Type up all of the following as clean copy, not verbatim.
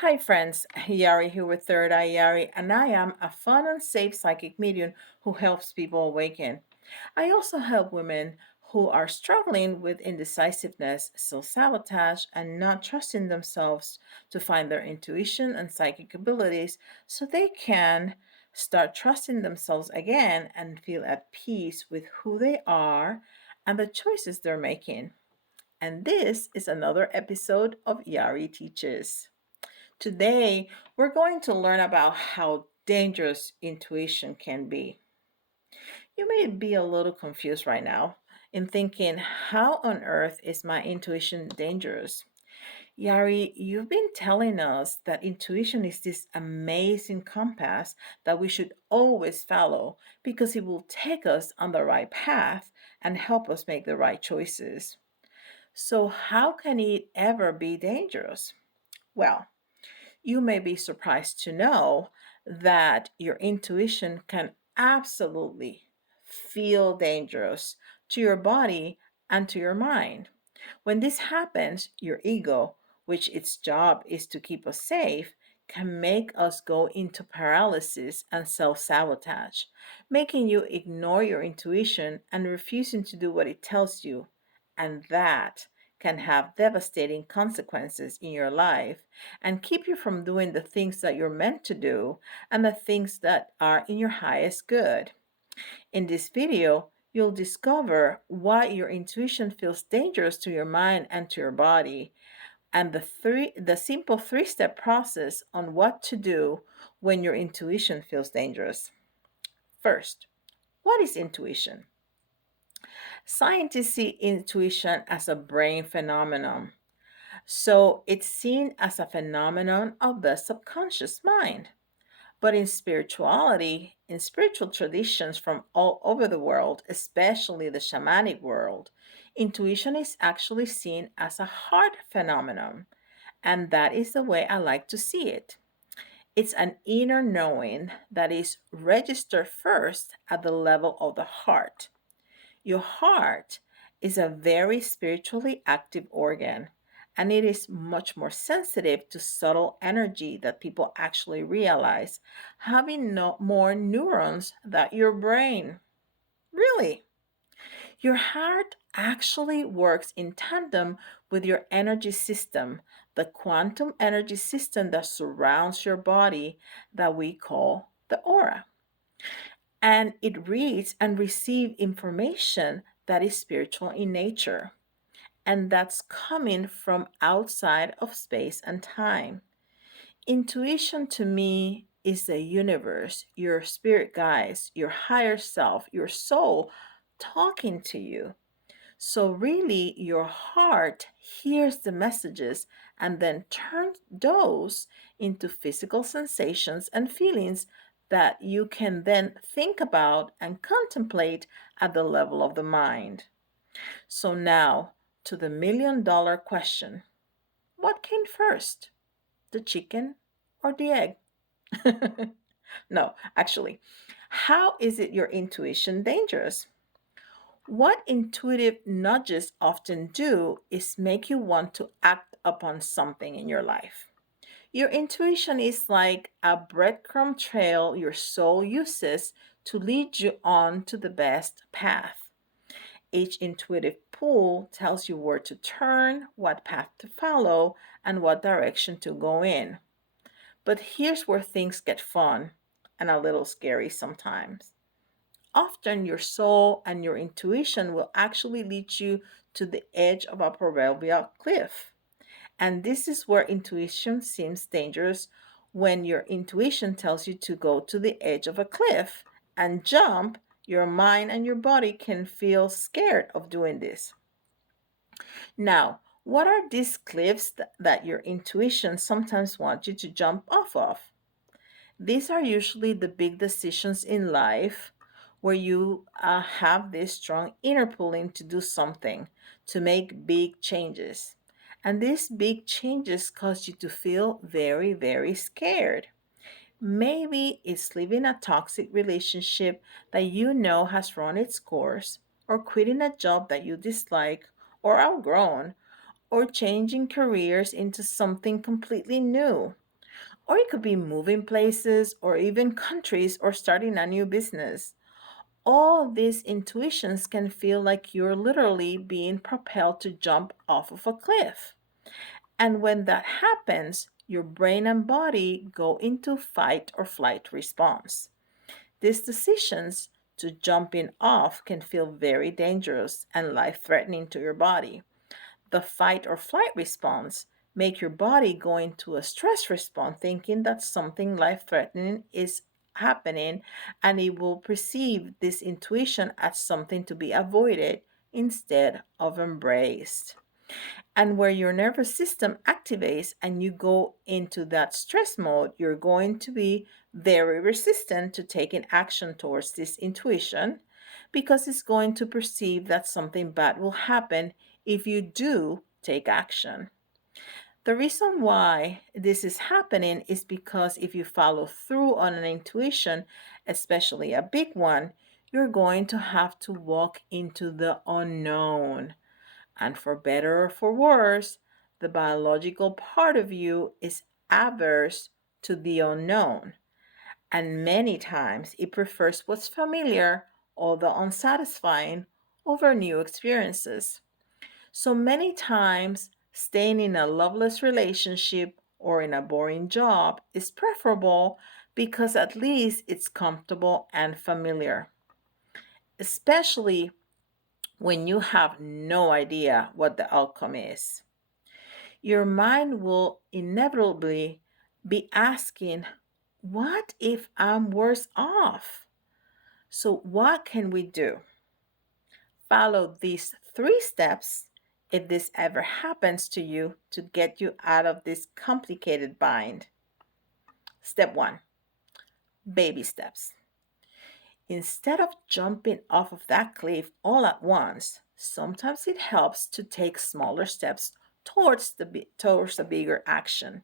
Hi, friends. Yari here with Third Eye Yari, and I am a fun and safe psychic medium who helps people awaken. I also help women who are struggling with indecisiveness, self sabotage, and not trusting themselves to find their intuition and psychic abilities so they can start trusting themselves again and feel at peace with who they are and the choices they're making. And this is another episode of Yari Teaches. Today, we're going to learn about how dangerous intuition can be. You may be a little confused right now in thinking, how on earth is my intuition dangerous? Yari, you've been telling us that intuition is this amazing compass that we should always follow because it will take us on the right path and help us make the right choices. So, how can it ever be dangerous? Well, you may be surprised to know that your intuition can absolutely feel dangerous to your body and to your mind. When this happens, your ego, which its job is to keep us safe, can make us go into paralysis and self sabotage, making you ignore your intuition and refusing to do what it tells you. And that can have devastating consequences in your life and keep you from doing the things that you're meant to do and the things that are in your highest good. In this video, you'll discover why your intuition feels dangerous to your mind and to your body, and the simple three-step process on what to do when your intuition feels dangerous. First, what is intuition? Scientists see intuition as a brain phenomenon. So it's seen as a phenomenon of the subconscious mind. But in spirituality, in spiritual traditions from all over the world, especially the shamanic world, intuition is actually seen as a heart phenomenon. And that is the way I like to see it. It's an inner knowing that is registered first at the level of the heart. Your heart is a very spiritually active organ, and it is much more sensitive to subtle energy that people actually realize, having more neurons than your brain. Really, your heart actually works in tandem with your energy system, the quantum energy system that surrounds your body that we call the aura, and it reads and receives information that is spiritual in nature, and that's coming from outside of space and time. Intuition to me is the universe, your spirit guides, your higher self, your soul talking to you. So, really, your heart hears the messages and then turns those into physical sensations and feelings that you can then think about and contemplate at the level of the mind. So, now to the $1 million question: what came first, the chicken or the egg? No, actually, how is it your intuition dangerous? What intuitive nudges often do is make you want to act upon something in your life. Your intuition is like a breadcrumb trail your soul uses to lead you on to the best path. Each intuitive pull tells you where to turn, what path to follow, and what direction to go in. But here's where things get fun and a little scary sometimes. Often your soul and your intuition will actually lead you to the edge of a proverbial cliff. And this is where intuition seems dangerous, when your intuition tells you to go to the edge of a cliff and jump. Your mind and your body can feel scared of doing this. Now, what are these cliffs that your intuition sometimes wants you to jump off of? These are usually the big decisions in life where you have this strong inner pulling to do something, to make big changes. And these big changes cause you to feel very, very scared. Maybe it's leaving a toxic relationship that you know has run its course, or quitting a job that you dislike or outgrown, or changing careers into something completely new. Or it could be moving places or even countries or starting a new business. All these intuitions can feel like you're literally being propelled to jump off of a cliff. And when that happens, your brain and body go into fight or flight response. These decisions to jumping off can feel very dangerous and life threatening to your body. The fight or flight response make your body go into a stress response thinking that something life threatening is happening, and it will perceive this intuition as something to be avoided instead of embraced. And where your nervous system activates and you go into that stress mode, you're going to be very resistant to taking action towards this intuition because it's going to perceive that something bad will happen if you do take action. The reason why this is happening is because if you follow through on an intuition, especially a big one, you're going to have to walk into the unknown. And for better or for worse, the biological part of you is averse to the unknown. And many times it prefers what's familiar, although unsatisfying, over new experiences. So many times, staying in a loveless relationship or in a boring job is preferable because at least it's comfortable and familiar, especially when you have no idea what the outcome is. Your mind will inevitably be asking, what if I'm worse off? So, what can we do? Follow these three steps if this ever happens to you to get you out of this complicated bind. Step one, baby steps. Instead of jumping off of that cliff all at once, sometimes it helps to take smaller steps towards the bigger action.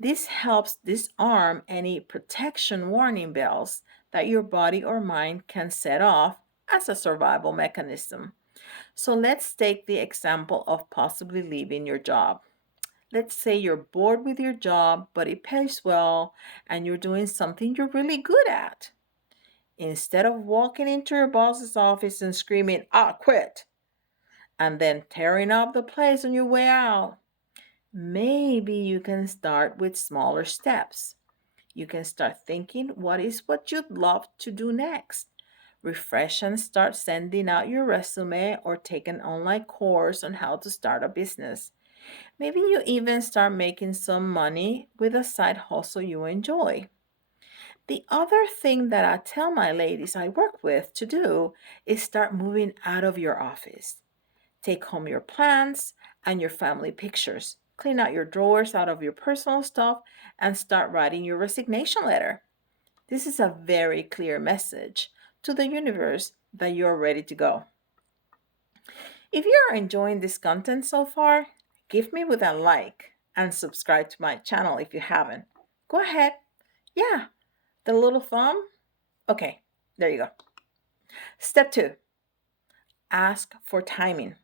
This helps disarm any protection warning bells that your body or mind can set off as a survival mechanism. So let's take the example of possibly leaving your job. Let's say you're bored with your job, but it pays well and you're doing something you're really good at. Instead of walking into your boss's office and screaming, "I quit," and then tearing up the place on your way out, maybe you can start with smaller steps. You can start thinking what you'd love to do next. Refresh and start sending out your resume or take an online course on how to start a business. Maybe you even start making some money with a side hustle you enjoy. The other thing that I tell my ladies I work with to do is start moving out of your office. Take home your plants and your family pictures. Clean out your drawers out of your personal stuff and start writing your resignation letter. This is a very clear message to the universe that you're ready to go. If you are enjoying this content so far, give me with a like and subscribe to my channel if you haven't. Go ahead. Yeah, the little thumb. Okay, there you go. Step two, ask for timing.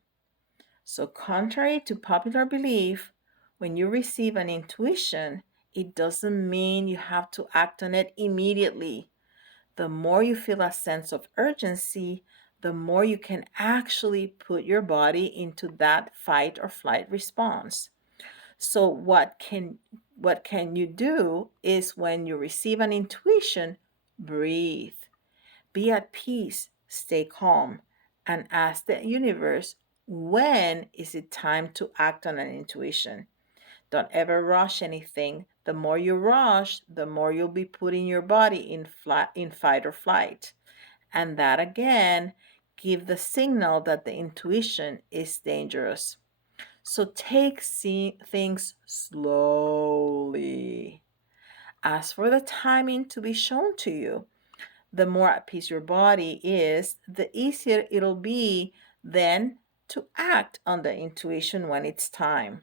So, contrary to popular belief, when you receive an intuition, it doesn't mean you have to act on it immediately. The more you feel a sense of urgency, the more you can actually put your body into that fight or flight response. So what can you do is when you receive an intuition, breathe. Be at peace, stay calm, and ask the universe, when is it time to act on an intuition? Don't ever rush anything. The more you rush, the more you'll be putting your body in fight or flight. And that again give the signal that the intuition is dangerous. So take things slowly. Ask for the timing to be shown to you. The more at peace your body is, the easier it'll be then to act on the intuition when it's time.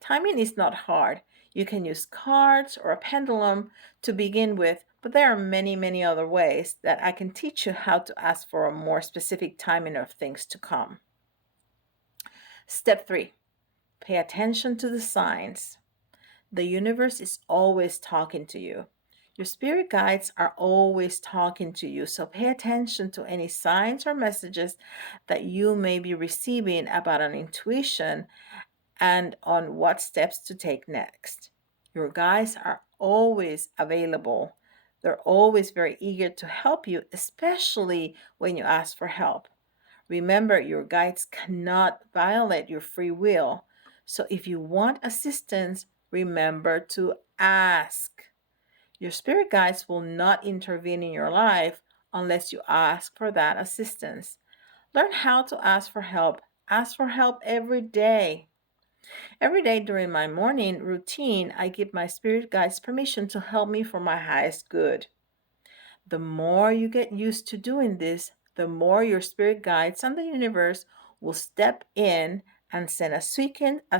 Timing is not hard. You can use cards or a pendulum to begin with, but there are many, many other ways that I can teach you how to ask for a more specific timing of things to come. Step three, pay attention to the signs. The universe is always talking to you. Your spirit guides are always talking to you, so pay attention to any signs or messages that you may be receiving about an intuition and on what steps to take next. Your guides are always available. They're always very eager to help you, especially when you ask for help. Remember, your guides cannot violate your free will. So if you want assistance, remember to ask. Your spirit guides will not intervene in your life unless you ask for that assistance. Learn how to ask for help. Ask for help every day. Every day during my morning routine, I give my spirit guides permission to help me for my highest good. The more you get used to doing this, the more your spirit guides and the universe will step in and send a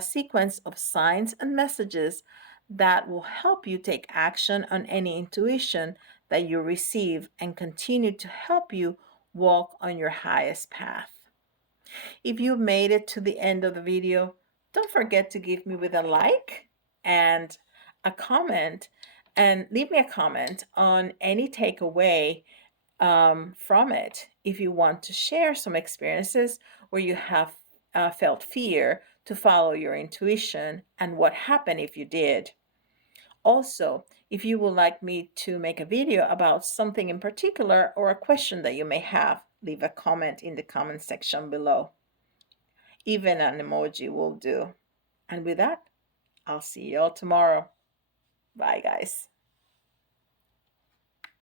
sequence of signs and messages that will help you take action on any intuition that you receive and continue to help you walk on your highest path. If you made it to the end of the video, don't forget to give me with a like and a comment, and leave me a comment on any takeaway from it. If you want to share some experiences where you have felt fear to follow your intuition and what happened if you did. Also, if you would like me to make a video about something in particular or a question that you may have, leave a comment in the comment section below. Even an emoji will do. And with that, I'll see you all tomorrow. Bye, guys.